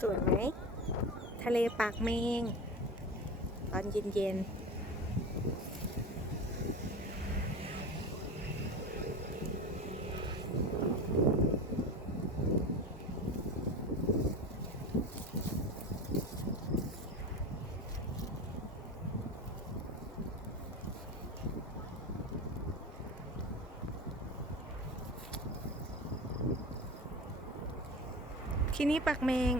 สวยไหม ทะเลปากเมง ตอนเย็นๆที่นี่ปากเมง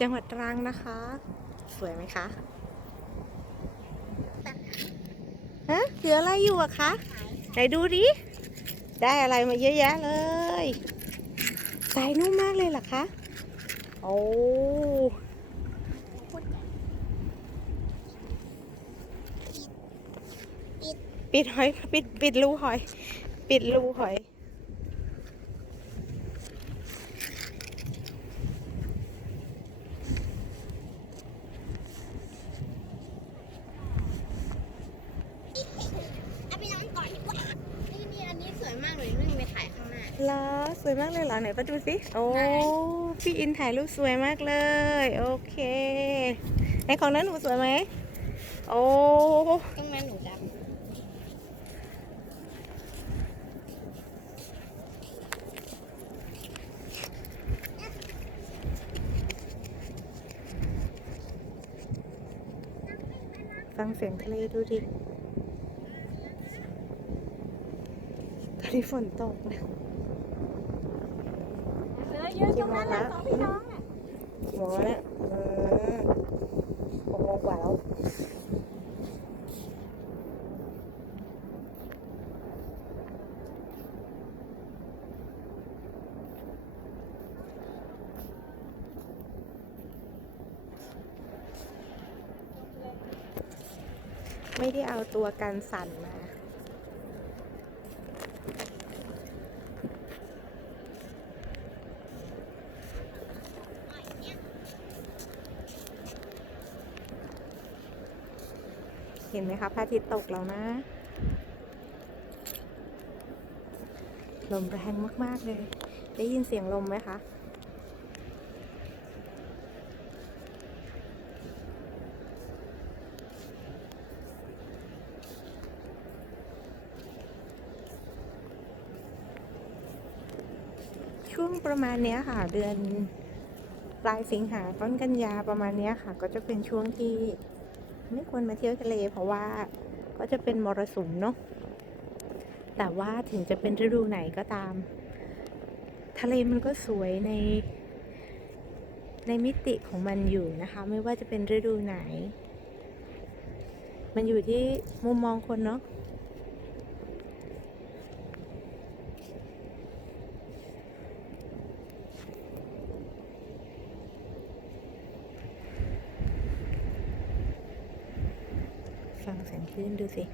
จังหวัดตรังนะคะ สวยไหมคะฮะเหลืออะไรอยู่อะคะไหนดูดิได้อะไรมาเยอะแยะเลยสายนุ่มมากเลยเหรอคะโอ้ปิดหอยปิดปิดรูหอย ปิดรูหอย เอาไปนอนก่อนดีกว่านี่นี่อันนี้สวยมากเลยนึ่งไปถ่ายข้างหน้า เหรอสวยมากเลยเหรอไหนมาดูสิโอ้ไหนพี่อินถ่ายรูปสวยมากเลย โอเคในของนั้นหนูสวยไหมโอ้ตรงนั้นหนูดฟังเสียงทะเลดูดิตอนนี้ฝนตกนะำเออ ยืนตรงนั้นแหละสองพี่น้องอะหมอเนี่ยเออหกโมงกว่าแล้ว ไม่ได้เอาตัวกันสั่นมา ห็นไหมคะพระอาทิตย์ตกแล้วนะ ลมแรงมากๆเลย ได้ยินเสียงลมไหมคะช่วงประมาณนี้ค่ะ เดือนปลายสิงหาต้นกันยาประมาณนี้ค่ะ ก็จะเป็นช่วงที่ ไม่ควรมาเที่ยวทะเล เพราะว่าก็จะเป็นมรสุมเนาะแต่ว่าถึงจะเป็นฤดูไหนก็ตาม ทะเลมันก็สวยใน ในมิติของมันอยู่นะคะ ไม่ว่าจะเป็นฤดูไหน มันอยู่ที่มุมมองคนเนาะ ฟังเสียงคลื่นดูสิ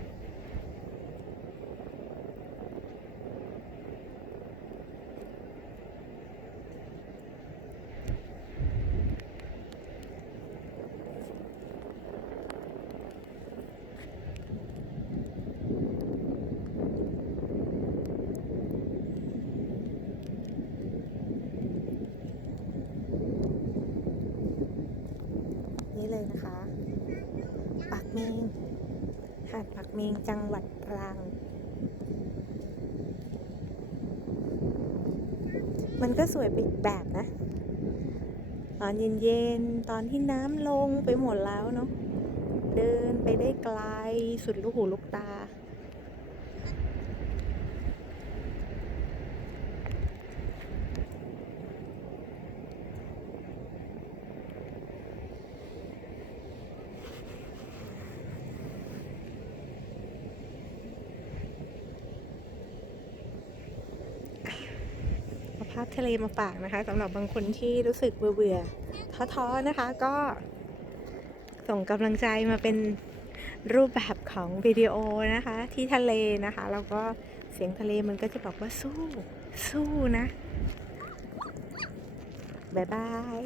นี่เลยนะคะ ปากเมง หาดผักเมงจังหวัดตรัง มันก็สวยไปอีกแบบนะ ตอนเย็นๆ ตอนที่น้ำลงไปหมดแล้วเนาะ เดินไปได้ไกลสุดลูกหูลูกตา ภาพทะเลมาฝากนะคะสำหรับบางคนที่รู้สึกเบื่อๆท้อๆนะคะก็ส่งกำลังใจมาเป็นรูปแบบของวิดีโอนะคะ ที่ทะเลนะคะ แล้วก็เสียงทะเลมันก็จะบอกว่าสู้ สู้นะ บ๊ายบาย